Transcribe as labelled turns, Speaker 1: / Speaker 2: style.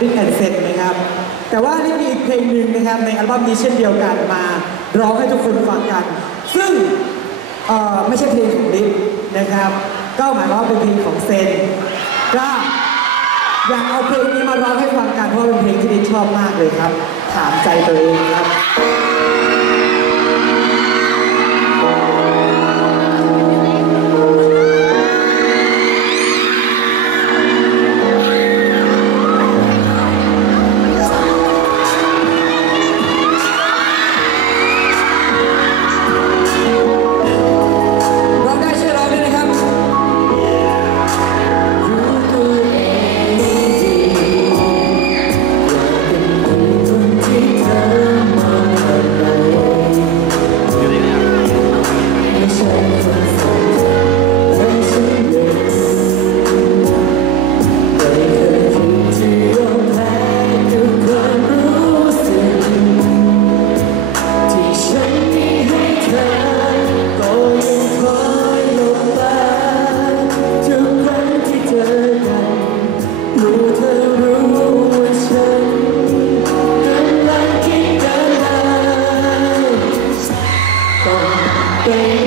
Speaker 1: ดิสแอนเซนนะครับ แต่ว่านี่มีอีกเพลงหนึ่งนะครับในอัลบั้มนี้เช่นเดียวกันมาร้องให้ทุกคนฟังกัน ซึ่งไม่ใช่เพลงของดิฟนะครับ ก็หมายว่าเป็นเพลงของเซนก็อยากเอาเพลงนี้มาร้องให้ฟังกันเพราะเป็นเพลงที่ดิฟชอบมากเลยครับ ถามใจตัวเองครับ
Speaker 2: happen